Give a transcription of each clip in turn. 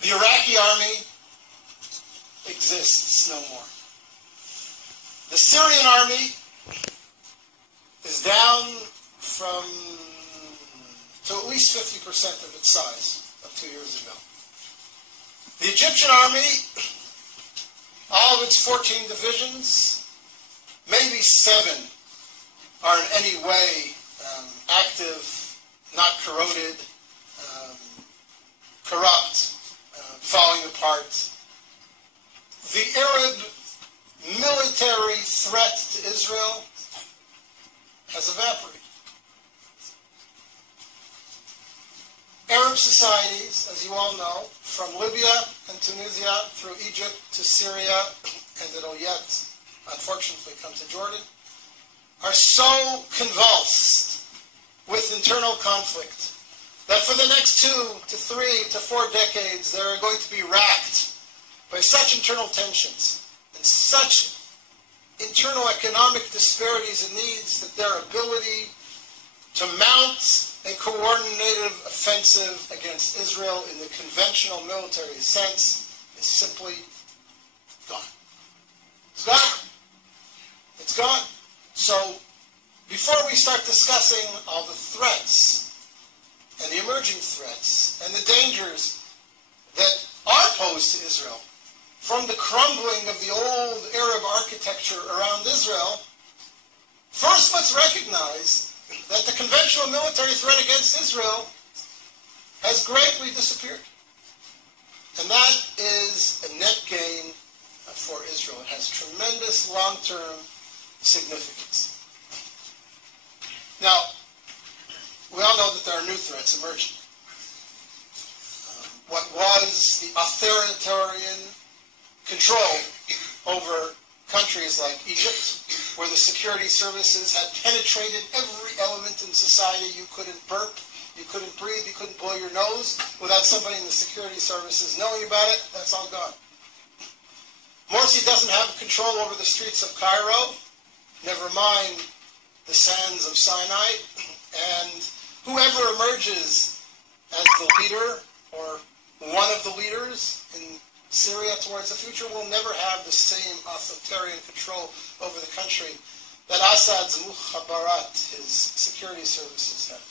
The Iraqi army exists no more. The Syrian army is down to at least 50% of its size of 2 years ago. The Egyptian army, all of its 14 divisions, maybe 7 are in any way active, not corroded, corrupt, falling apart. The Arab military threat to Israel has evaporated. Arab societies, as you all know, from Libya and Tunisia through Egypt to Syria, and it'll yet, unfortunately, come to Jordan, are so convulsed with internal conflict that for the next 2 to 3 to 4 decades, they're going to be racked by such internal tensions and such internal economic disparities and needs that their ability to mount a coordinated offensive against Israel in the conventional military sense is simply gone. It's gone. It's gone. So, before we start discussing all the threats and the emerging threats and the dangers that are posed to Israel from the crumbling of the old Arab architecture around Israel, first let's recognize that the conventional military threat against Israel has greatly disappeared. And that is a net gain for Israel. It has tremendous long-term significance. Now, we all know that there are new threats emerging. What was the authoritarian control over countries like Egypt, where the security services had penetrated every element in society. You couldn't burp, you couldn't breathe, you couldn't blow your nose without somebody in the security services knowing about it. That's all gone. Morsi doesn't have control over the streets of Cairo, never mind the sands of Sinai, and whoever emerges as the leader or one of the leaders in Syria towards the future will never have the same authoritarian control over the country that Assad's Mukhabarat, his security services, have.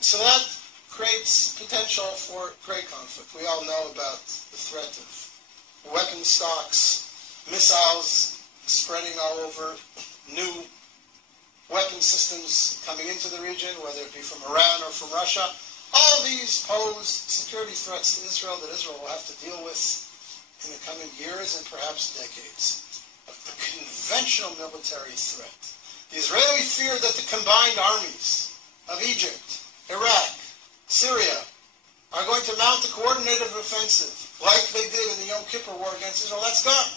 So that creates potential for great conflict. We all know about the threat of weapon stocks, missiles spreading all over, new weapon systems coming into the region, whether it be from Iran or from Russia. All of these pose security threats to Israel that Israel will have to deal with in the coming years and perhaps decades. But the conventional military threat, the Israeli fear that the combined armies of Egypt, Iraq, Syria are going to mount a coordinated offensive like they did in the Yom Kippur War against Israel, that's gone.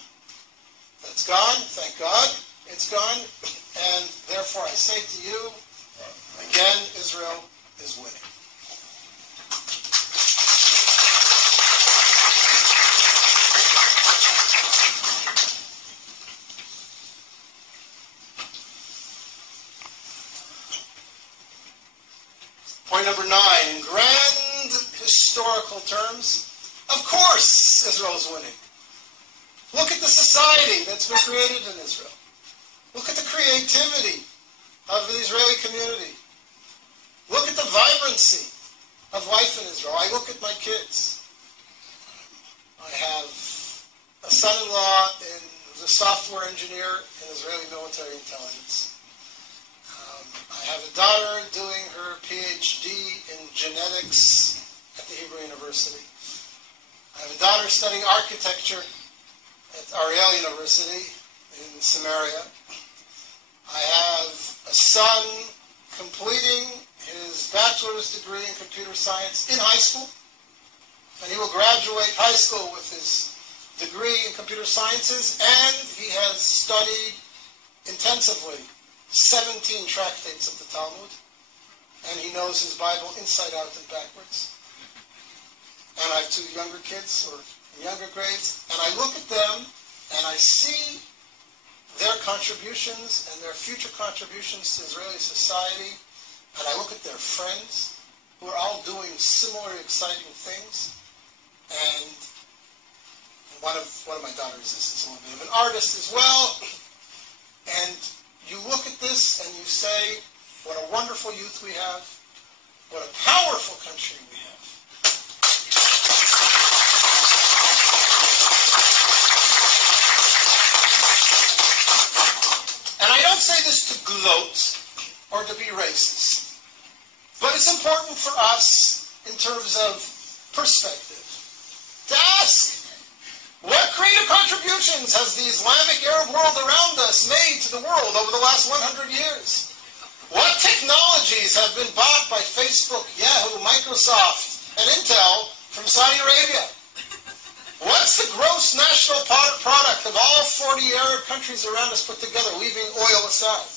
That's gone, thank God, it's gone. And therefore I say to you, again, Israel is winning. Point number 9, in grand historical terms, of course Israel is winning. Look at the society that's been created in Israel. Look at the creativity of the Israeli community. Look at the vibrancy of life in Israel. I look at my kids. I have a son-in-law who's a software engineer in Israeli military intelligence. I have a daughter doing her PhD in genetics at the Hebrew University. I have a daughter studying architecture at Ariel University in Samaria. I have a son completing his bachelor's degree in computer science in high school, and he will graduate high school with his degree in computer sciences, and he has studied intensively 17 tractates of the Talmud, and he knows his Bible inside out and backwards. And I have 2 younger kids who are in younger grades, and I look at them and I see their contributions and their future contributions to Israeli society, and I look at their friends who are all doing similar exciting things, And one of my daughters is a little bit of an artist as well. And you look at this and you say, what a wonderful youth we have. What a powerful country we have. And I don't say this to gloat or to be racist, but it's important for us in terms of perspective to ask, what creative contributions has the Islamic Arab world around us made to the world over the last 100 years? What technologies have been bought by Facebook, Yahoo, Microsoft, and Intel from Saudi Arabia? What's the gross national product of all 40 Arab countries around us put together, leaving oil aside?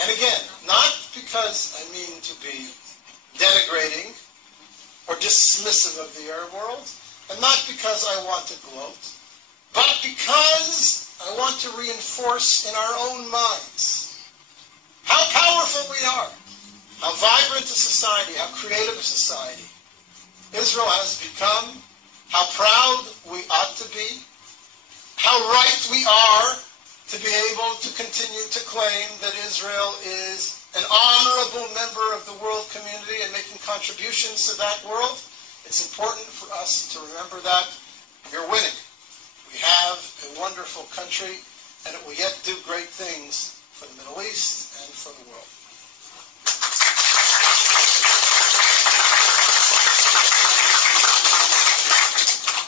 And again, not because I mean to be denigrating or dismissive of the Arab world, and not because I want to gloat, but because I want to reinforce in our own minds how powerful we are, how vibrant a society, how creative a society Israel has become, how proud we ought to be, how right we are to be able to continue to claim that Israel is an honorable member of the world community and making contributions to that world. It's important for us to remember that. You're winning. We have a wonderful country, and it will yet do great things for the Middle East and for the world.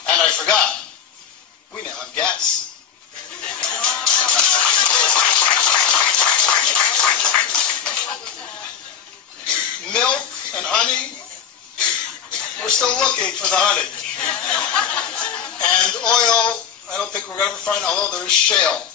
And I forgot, we now have gas. Milk and honey, we're still looking for the honey. And oil, I don't think we're going to ever find, although there is shale.